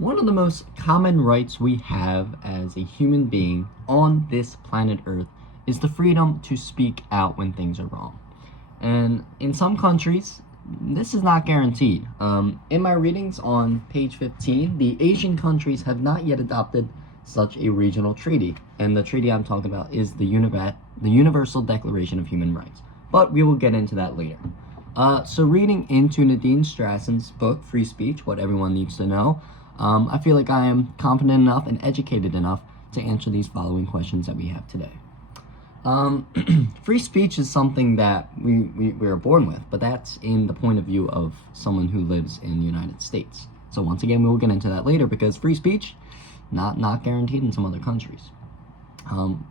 One of the most common rights we have as a human being on this planet Earth is the freedom to speak out when things are wrong. And in some countries, this is not guaranteed. In my readings on page 15, the Asian countries have not yet adopted such a regional treaty. And the treaty I'm talking about is the Universal Declaration of Human Rights. But we will get into that later. So reading into Nadine Strassen's book, Free Speech, What Everyone Needs to Know, I feel like I am confident enough and educated enough to answer these following questions that we have today. Free speech is something that we are born with, but that's in the point of view of someone who lives in the United States. So once again, we will get into that later because free speech, not guaranteed in some other countries.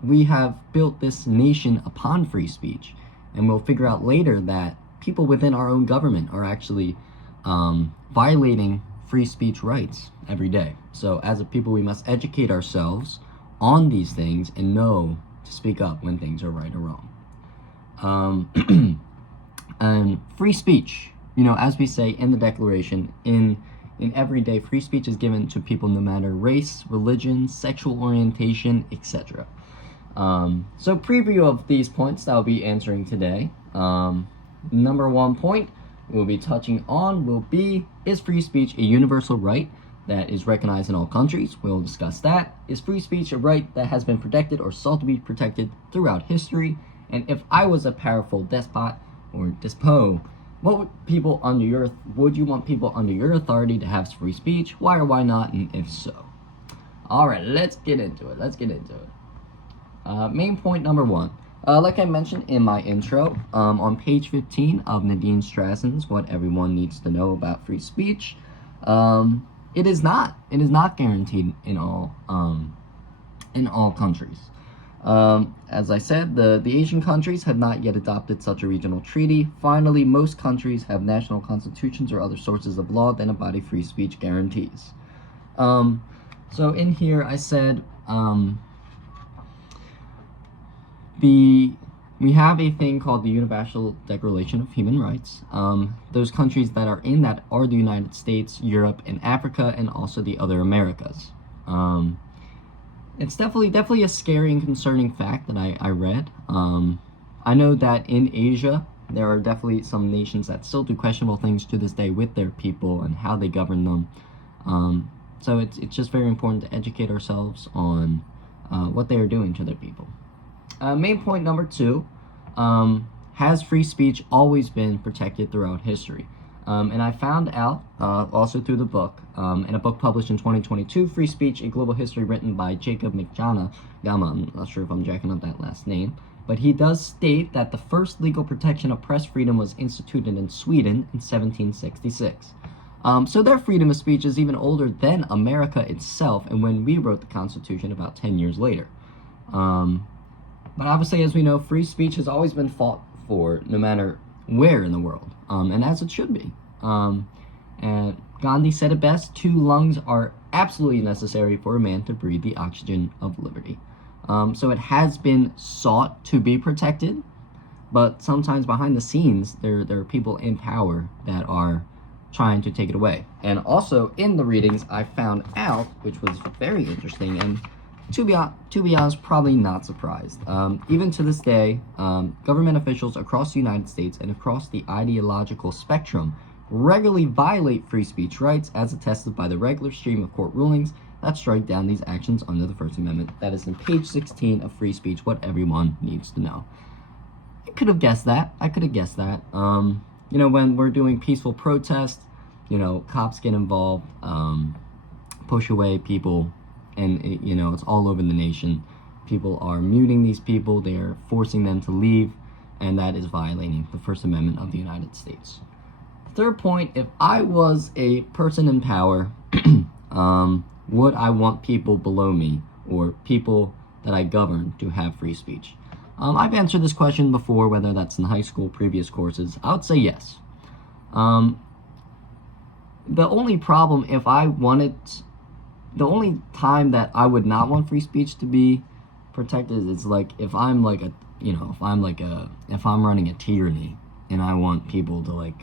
We have built this nation upon free speech, and we'll figure out later that people within our own government are actually violating free speech rights every day. So as a people, we must educate ourselves on these things and know to speak up when things are right or wrong. And free speech, as we say in the Declaration, in everyday, free speech is given to people no matter race, religion, sexual orientation, etc. So preview of these points that I'll be answering today. Number 1 point we'll be touching on will be, is free speech a universal right that is recognized in all countries? We'll discuss that. Is free speech a right that has been protected or sought to be protected throughout history? And if I was a powerful despot or despo, would you want people under your authority to have free speech? Why or why not? And if so? All right, let's get into it. Main point number 1. Like I mentioned in my intro, on page 15 of Nadine Strassen's What Everyone Needs to Know About Free Speech, it is not guaranteed in all countries. As I said, the Asian countries have not yet adopted such a regional treaty. Finally, most countries have national constitutions or other sources of law that embody free speech guarantees. So in here I said, we have a thing called the Universal Declaration of Human Rights. Those countries that are in that are the United States, Europe, and Africa, and also the other Americas. It's definitely a scary and concerning fact that I read. I know that in Asia, there are definitely some nations that still do questionable things to this day with their people and how they govern them. So it's just very important to educate ourselves on what they are doing to their people. Main point number 2, has free speech always been protected throughout history? And I found out, also through the book, in a book published in 2022, Free Speech, A Global History, written by Jacob McGama. I'm not sure if I'm jacking up that last name, but he does state that the first legal protection of press freedom was instituted in Sweden in 1766. So their freedom of speech is even older than America itself, and when we wrote the Constitution about 10 years later. But obviously, as we know, free speech has always been fought for, no matter where in the world, and as it should be. And Gandhi said it best, 2 lungs are absolutely necessary for a man to breathe the oxygen of liberty. So it has been sought to be protected, but sometimes behind the scenes, there are people in power that are trying to take it away. And also, in the readings, I found out, which was very interesting, and to be honest, probably not surprised. Even to this day, government officials across the United States and across the ideological spectrum regularly violate free speech rights, as attested by the regular stream of court rulings that strike down these actions under the First Amendment. That is in page 16 of Free Speech, What Everyone Needs to Know. I could have guessed that. When we're doing peaceful protests, cops get involved, push away people, and it's all over the nation. People are muting these people, they are forcing them to leave, and that is violating the First Amendment of the United States. Third point, if I was a person in power, would I want people below me or people that I govern to have free speech? I've answered this question before, whether that's in high school, previous courses. I would say yes. The only problem, the only time that I would not want free speech to be protected is like if I'm running a tyranny and I want people to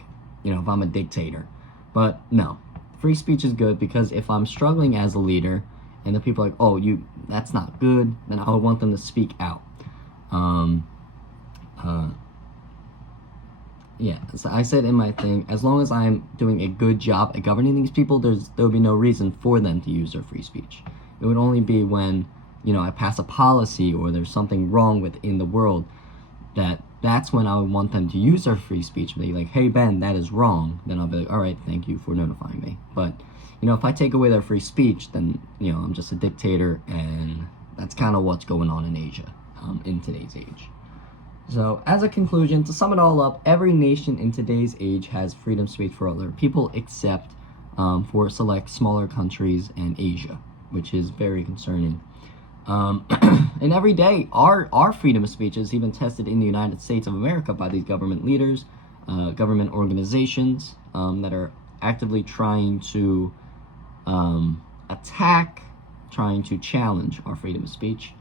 if I'm a dictator. But no, free speech is good because if I'm struggling as a leader and the people are like, oh, that's not good, then I would want them to speak out. Yeah, so I said in my thing, as long as I'm doing a good job at governing these people, there'll be no reason for them to use their free speech. It would only be when, I pass a policy or there's something wrong within the world that's when I would want them to use their free speech. Be like, hey, Ben, that is wrong. Then I'll be like, all right, thank you for notifying me. But, if I take away their free speech, then, I'm just a dictator, and that's kind of what's going on in Asia in today's age. So, as a conclusion, to sum it all up, every nation in today's age has freedom of speech for other people except for select smaller countries and Asia, which is very concerning. And every day, our freedom of speech is even tested in the United States of America by these government leaders, government organizations that are actively trying to attack, trying to challenge our freedom of speech.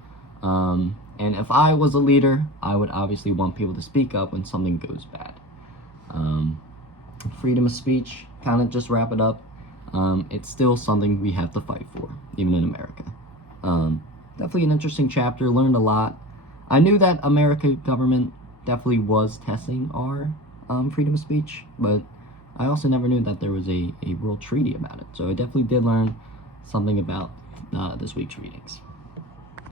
And if I was a leader, I would obviously want people to speak up when something goes bad. Freedom of speech, kind of just wrap it up, it's still something we have to fight for, even in America. Definitely an interesting chapter, learned a lot. I knew that America government definitely was testing our freedom of speech, but I also never knew that there was a world treaty about it. So I definitely did learn something about this week's readings.